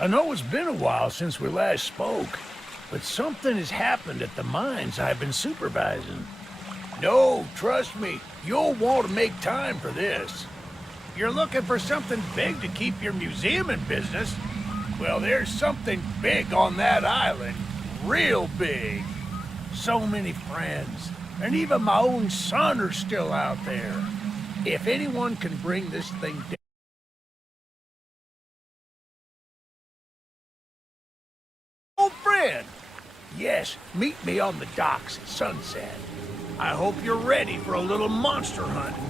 I know it's been a while since we last spoke, but something has happened at the mines I've been supervising. No, trust me, you'll want to make time for this. You're looking for something big to keep your museum in business? Well, there's something big on that island. Real big. So many friends, and even my own son are still out there. If anyone can bring this thing down, old friend. Yes, meet me on the docks at sunset. I hope you're ready for a little monster hunting.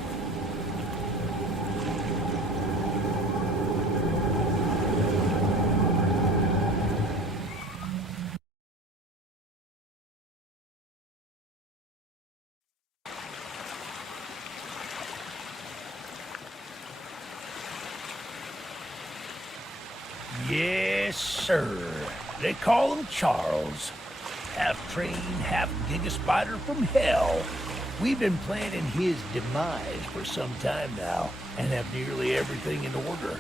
Yes, sir. They call him Charles. Half train, half giga-spider from hell. We've been planning his demise for some time now, and have nearly everything in order.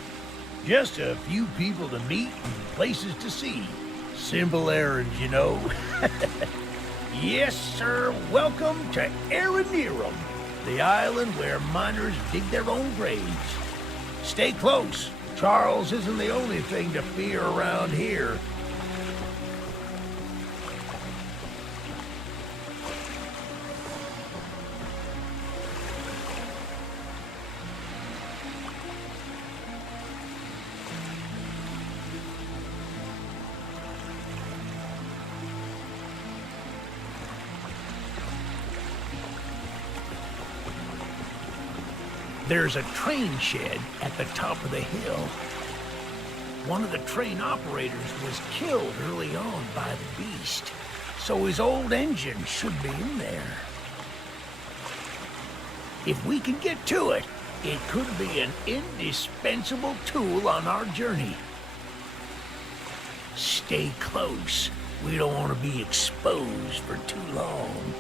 Just a few people to meet and places to see. Simple errands, you know. Yes, sir. Welcome to Aranerum, the island where miners dig their own graves. Stay close. Charles isn't the only thing to fear around here. There's a train shed at the top of the hill. One of the train operators was killed early on by the beast, so his old engine should be in there. If we can get to it, it could be an indispensable tool on our journey. Stay close. We don't want to be exposed for too long.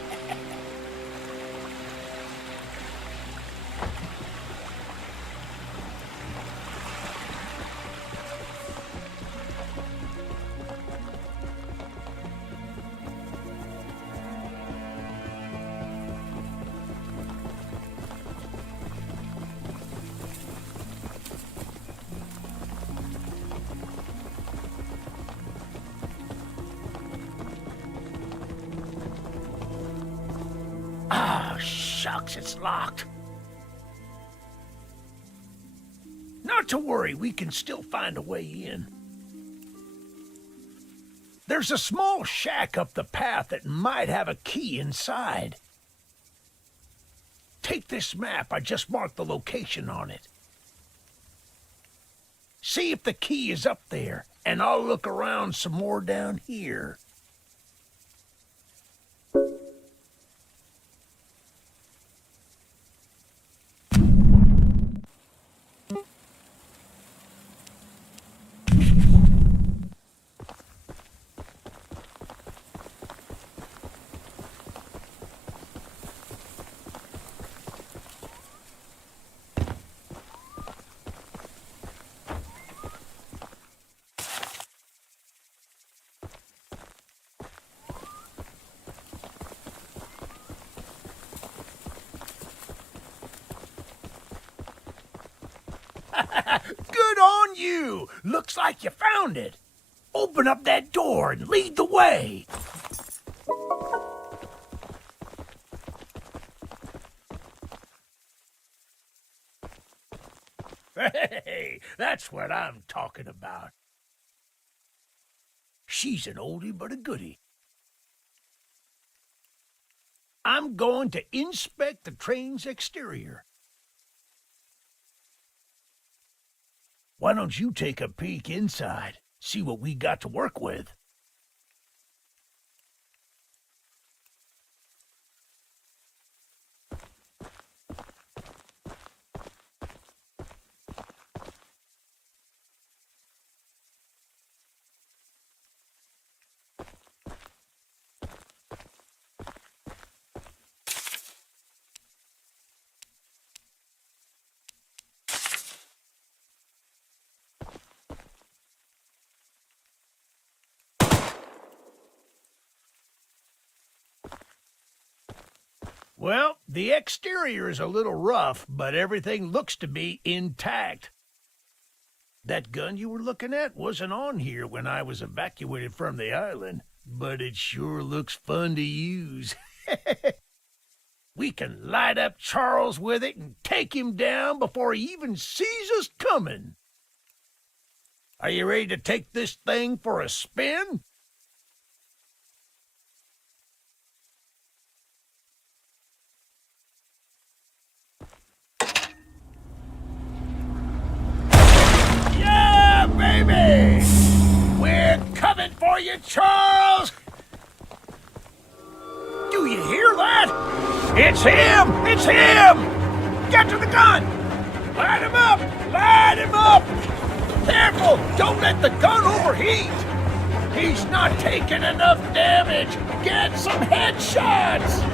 Ah, shucks, it's locked. Not to worry, we can still find a way in. There's a small shack up the path that might have a key inside. Take this map, I just marked the location on it. See if the key is up there, and I'll look around some more down here. Good on you! Looks like you found it. Open up that door and lead the way. Hey, that's what I'm talking about. She's an oldie but a goodie. I'm going to inspect the train's exterior. Why don't you take a peek inside, see what we got to work with? Well, the exterior is a little rough, but everything looks to be intact. That gun you were looking at wasn't on here when I was evacuated from the island, but it sure looks fun to use. We can light up Charles with it and take him down before he even sees us coming. Are you ready to take this thing for a spin? Yeah, baby! We're coming for you, Charles! Do you hear that? It's him! It's him! Get to the gun! Light him up! Light him up! Careful! Don't let the gun overheat! He's not taking enough damage! Get some headshots!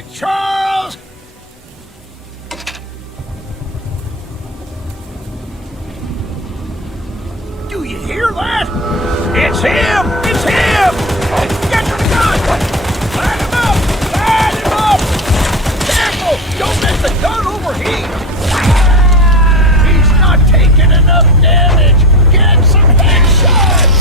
it, Charles! Do you hear that? It's him! It's him! Get to the gun! Line him up! Line him up! Careful! Don't let the gun overheat! He's not taking enough damage! Get some headshots!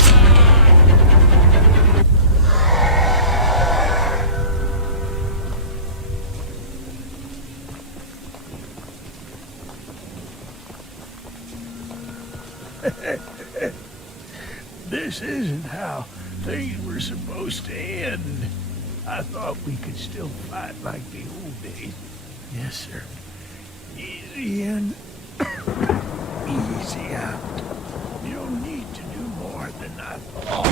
This isn't how things were supposed to end. I thought we could still fight like the old days. Yes, sir. Easy in, easy out. You don't need to do more than I thought.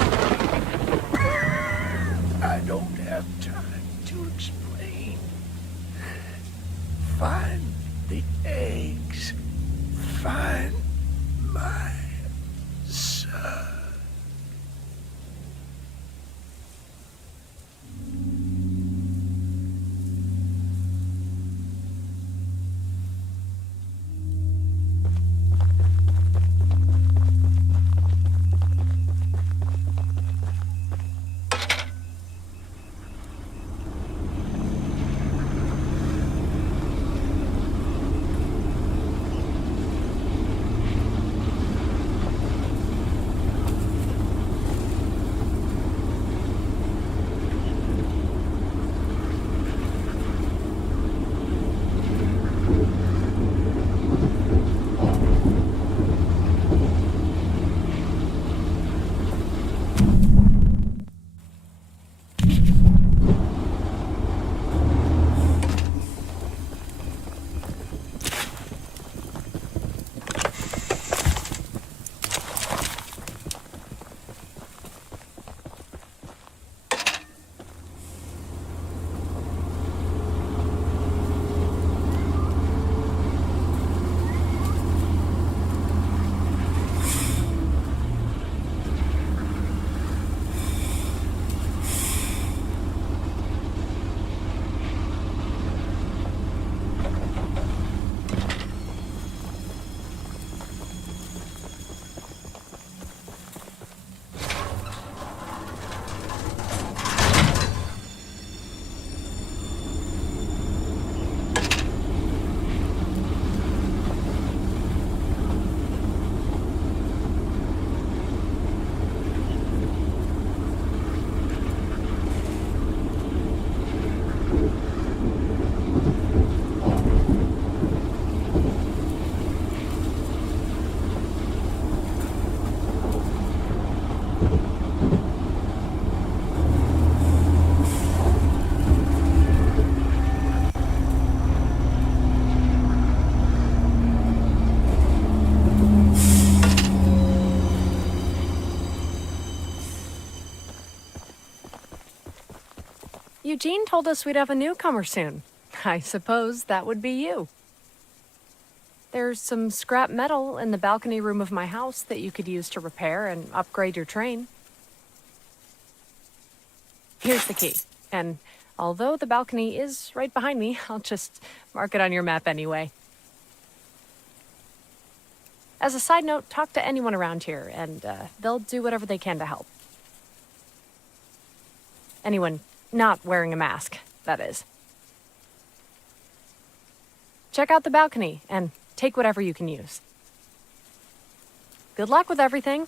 I don't have time to explain. Find the eggs. Find my son. Eugene told us we'd have a newcomer soon. I suppose that would be you. There's some scrap metal in the balcony room of my house that you could use to repair and upgrade your train. Here's the key, and although the balcony is right behind me, I'll just mark it on your map anyway. As a side note, talk to anyone around here, and they'll do whatever they can to help. Anyone not wearing a mask, that is. Check out the balcony, and take whatever you can use. Good luck with everything.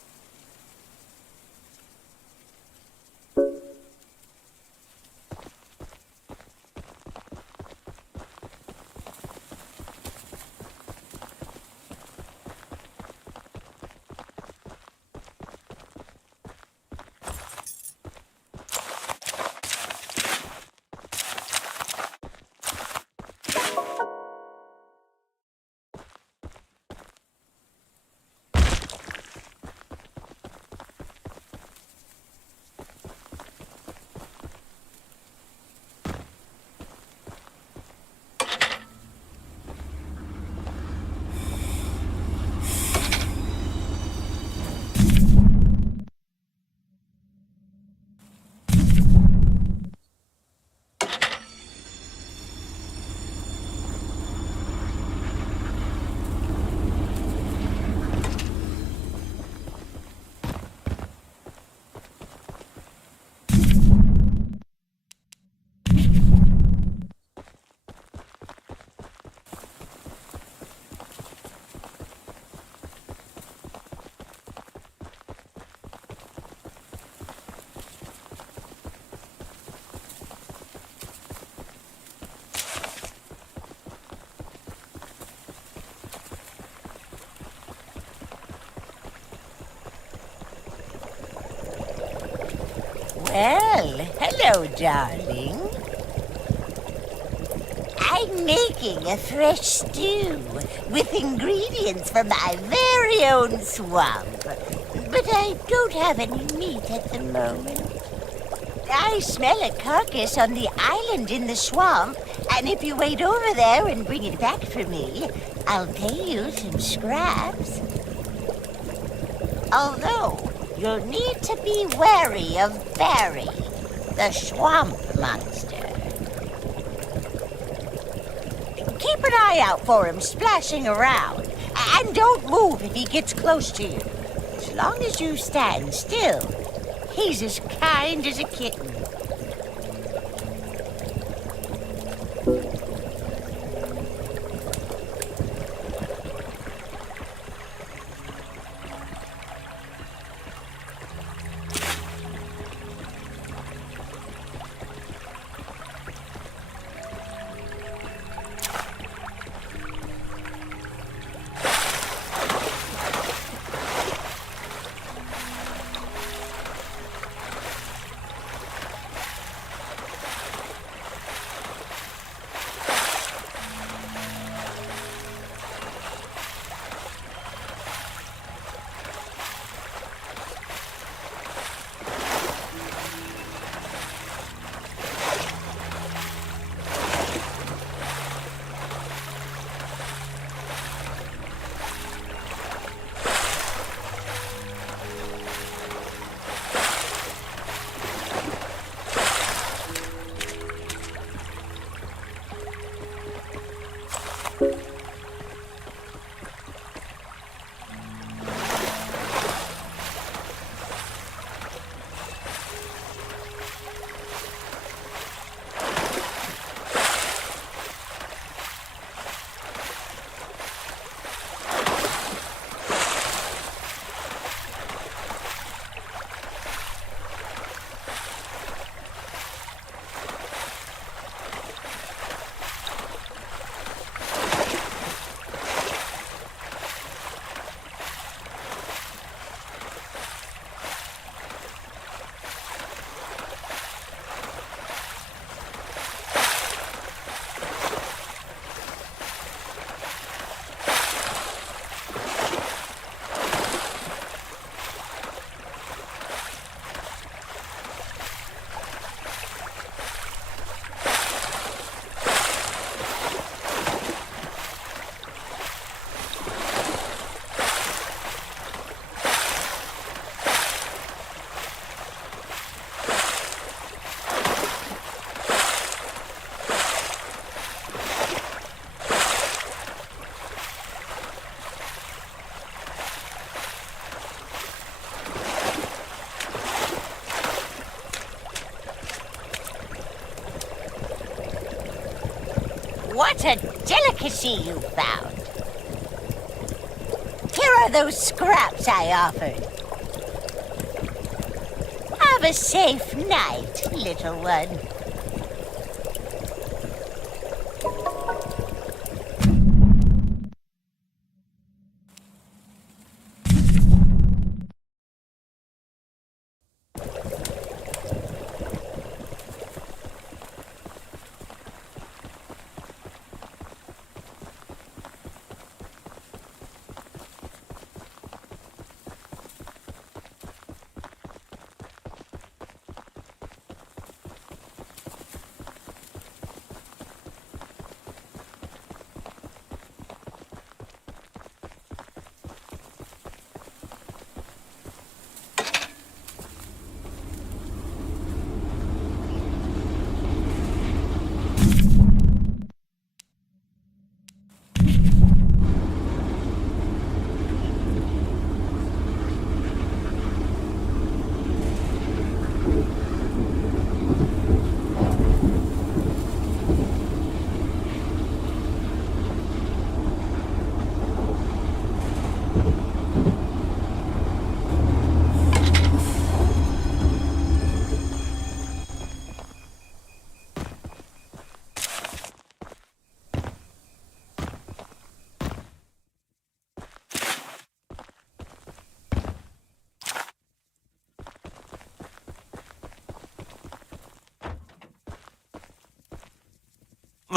Well, hello, darling. I'm making a fresh stew with ingredients from my very own swamp. But I don't have any meat at the moment. I smell a carcass on the island in the swamp, and if you wait over there and bring it back for me, I'll pay you some scraps. Although, you'll need to be wary of Barry, the swamp monster. Keep an eye out for him splashing around, and don't move if he gets close to you. As long as you stand still, he's as kind as a kitten. What a delicacy you found. Here are those scraps I offered. Have a safe night, little one.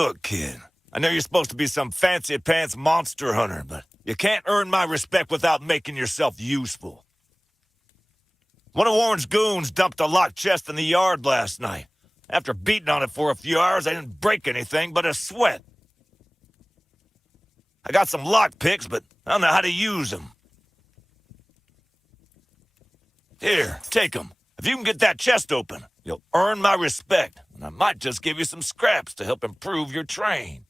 Look, kid, I know you're supposed to be some fancy-pants monster hunter, but you can't earn my respect without making yourself useful. One of Warren's goons dumped a locked chest in the yard last night. After beating on it for a few hours, I didn't break anything but a sweat. I got some lock picks, but I don't know how to use them. Here, take them. If you can get that chest open, you'll earn my respect, and I might just give you some scraps to help improve your train.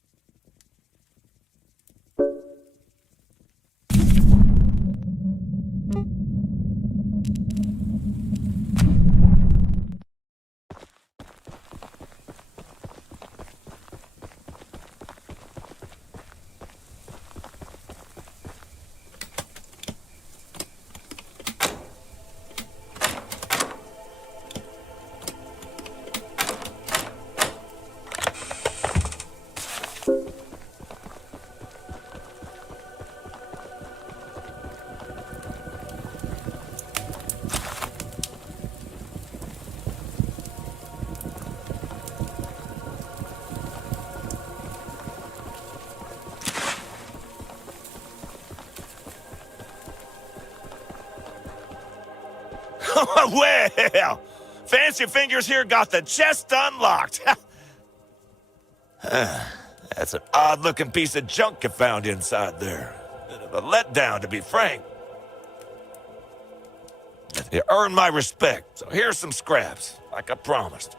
Well, Fancy Fingers here got the chest unlocked. That's an odd-looking piece of junk you found inside there. Bit of a letdown, to be frank. You earned my respect, so here's some scraps, like I promised.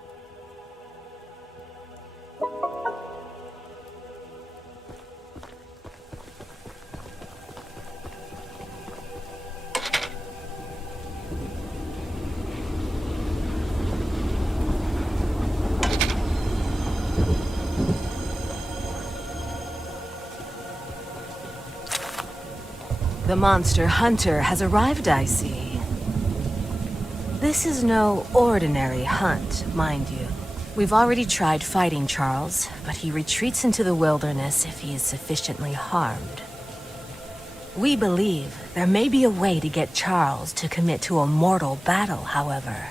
The monster hunter has arrived, I see. This is no ordinary hunt, mind you. We've already tried fighting Charles, but he retreats into the wilderness if he is sufficiently harmed. We believe there may be a way to get Charles to commit to a mortal battle, however.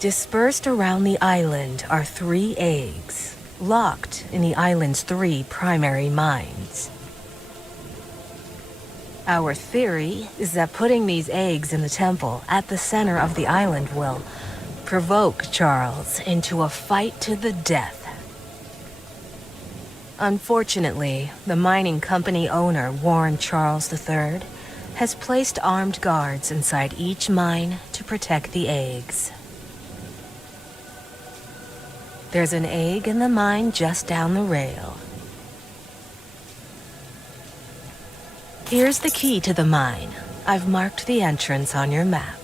Dispersed around the island are 3 eggs, locked in the island's 3 primary mines. Our theory is that putting these eggs in the temple at the center of the island will provoke Charles into a fight to the death. Unfortunately, the mining company owner, Warren Charles III, has placed armed guards inside each mine to protect the eggs. There's an egg in the mine just down the rail. Here's the key to the mine. I've marked the entrance on your map.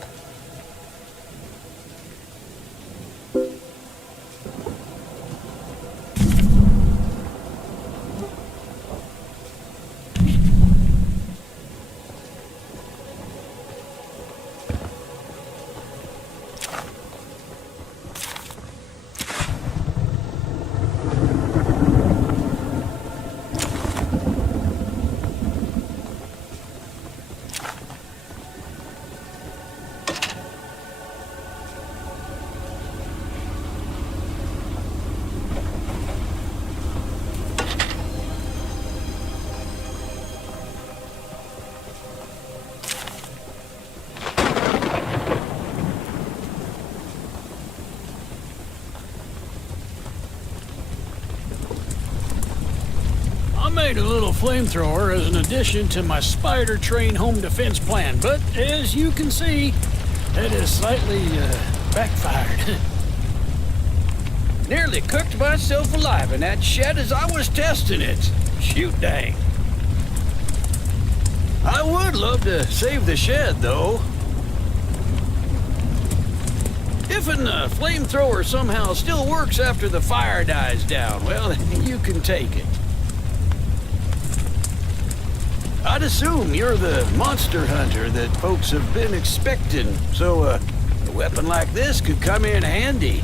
I made a little flamethrower as an addition to my spider train home defense plan, but as you can see, it has slightly backfired. Nearly cooked myself alive in that shed as I was testing it. Shoot dang. I would love to save the shed, though. If a flamethrower somehow still works after the fire dies down, well, you can take it. I'd assume you're the monster hunter that folks have been expecting, so a weapon like this could come in handy.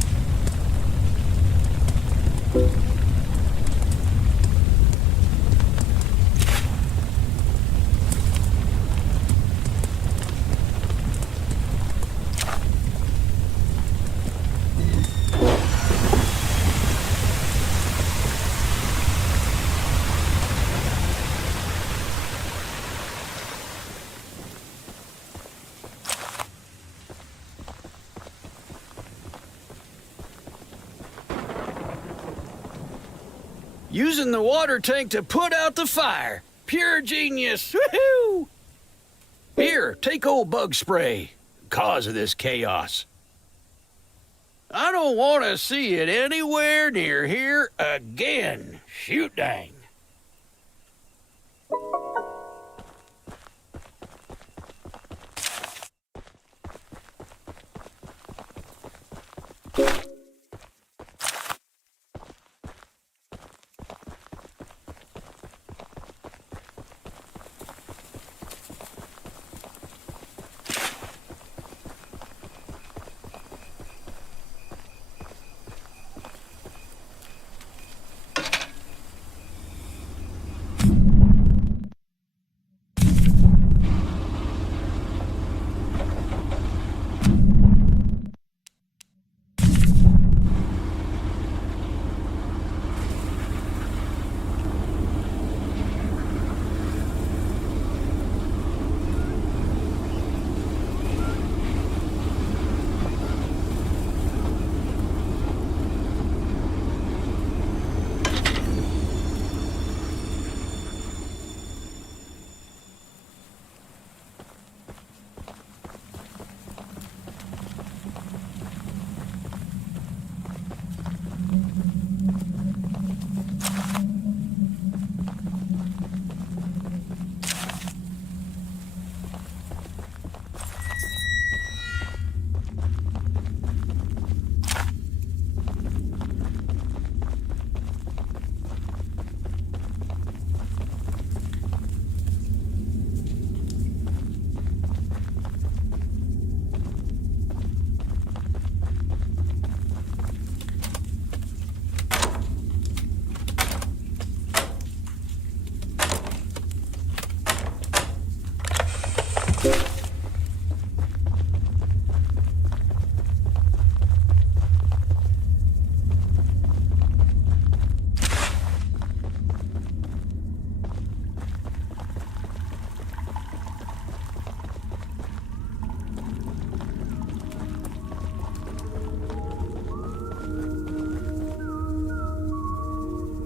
Using the water tank to put out the fire. Pure genius. Woohoo! Here, take old bug spray. Cause of this chaos. I don't want to see it anywhere near here again. Shoot dang.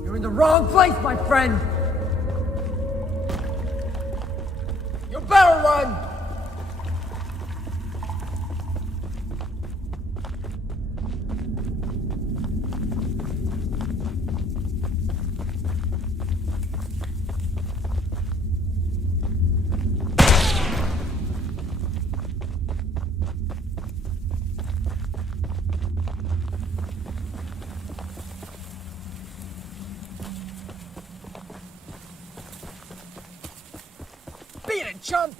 You're in the wrong place, my friend! You better run! Beat it, chump!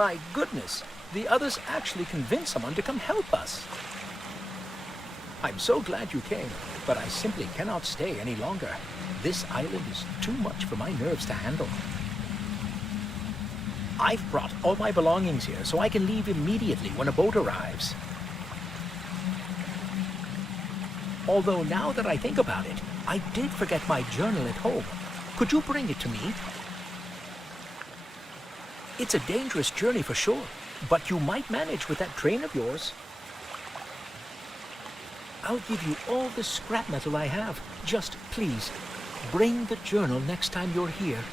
My goodness, the others actually convinced someone to come help us. I'm so glad you came, but I simply cannot stay any longer. This island is too much for my nerves to handle. I've brought all my belongings here so I can leave immediately when a boat arrives. Although now that I think about it, I did forget my journal at home. Could you bring it to me? It's a dangerous journey for sure, but you might manage with that train of yours. I'll give you all the scrap metal I have. Just please, bring the journal next time you're here.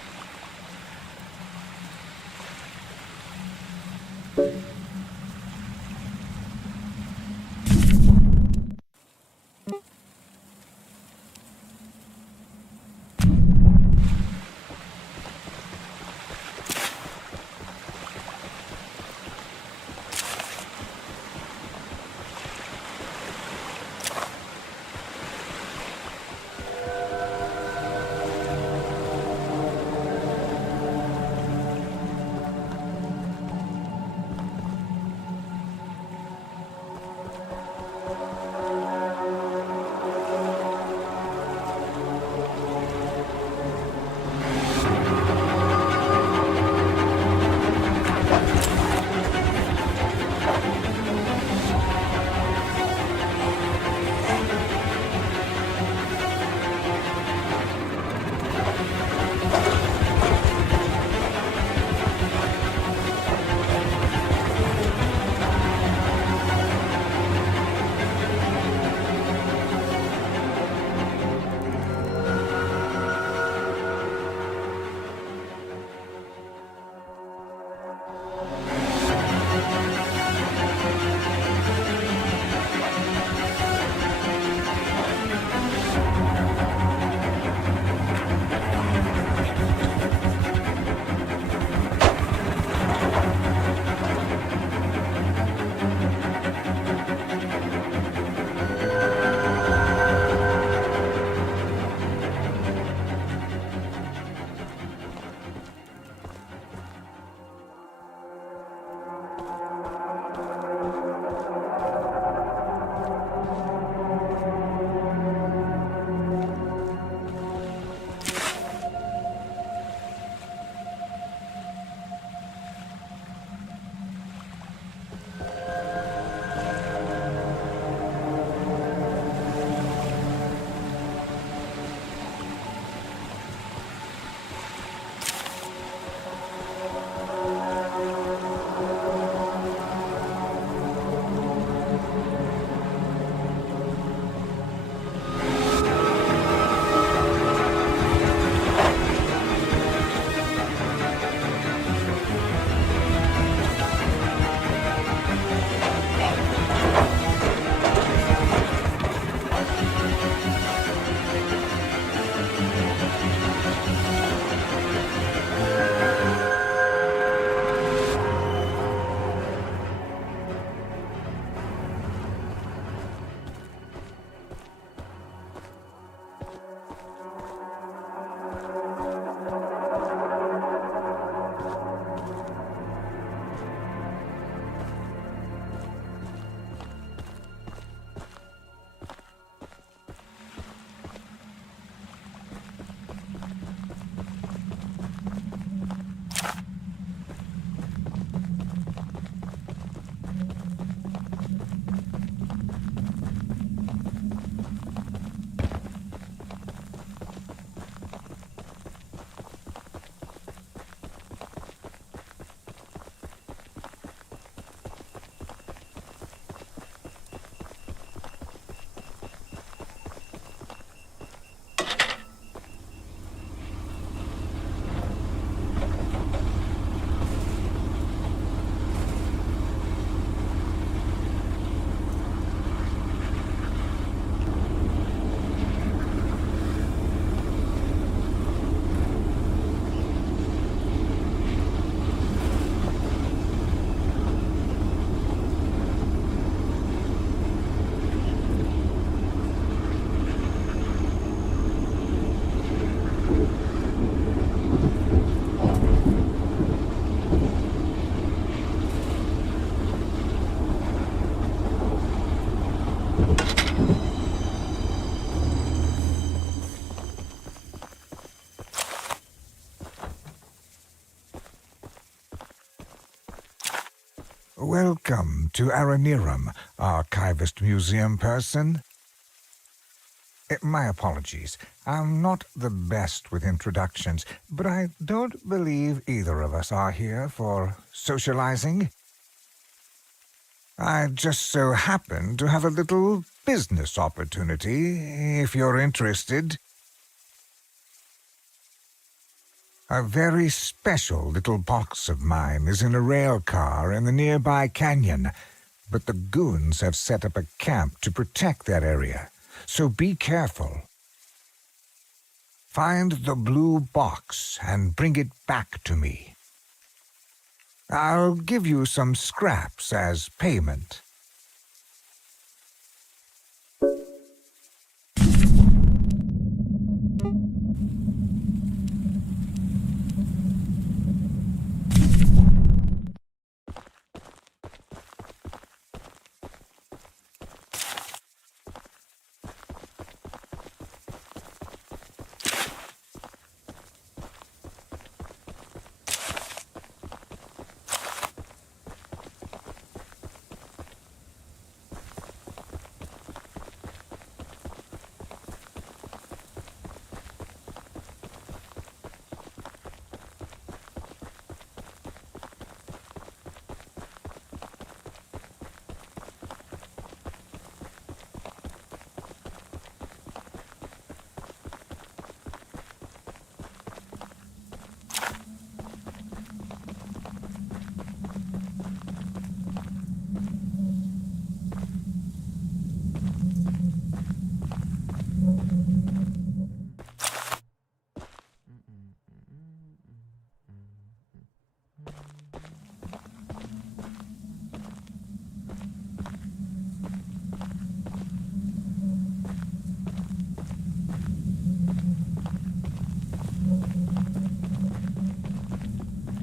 Welcome to Aranirum, Archivist Museum person. My apologies. I'm not the best with introductions, but I don't believe either of us are here for socializing. I just so happen to have a little business opportunity, if you're interested. A very special little box of mine is in a rail car in the nearby canyon, but the goons have set up a camp to protect that area, so be careful. Find the blue box and bring it back to me. I'll give you some scraps as payment.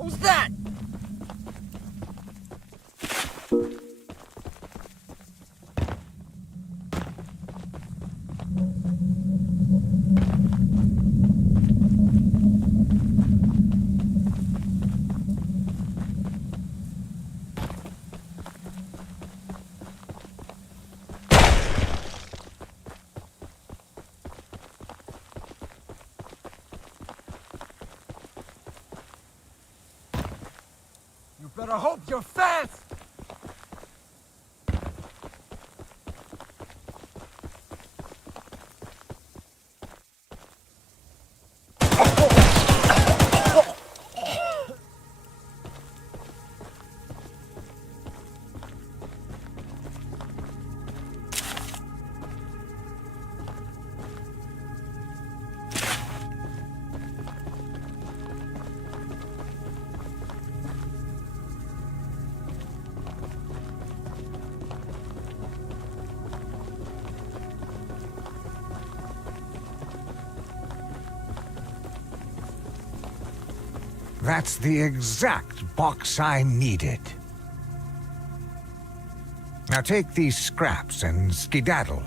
Who's that? You better hope you're fast! That's the exact box I needed. Now take these scraps and skedaddle.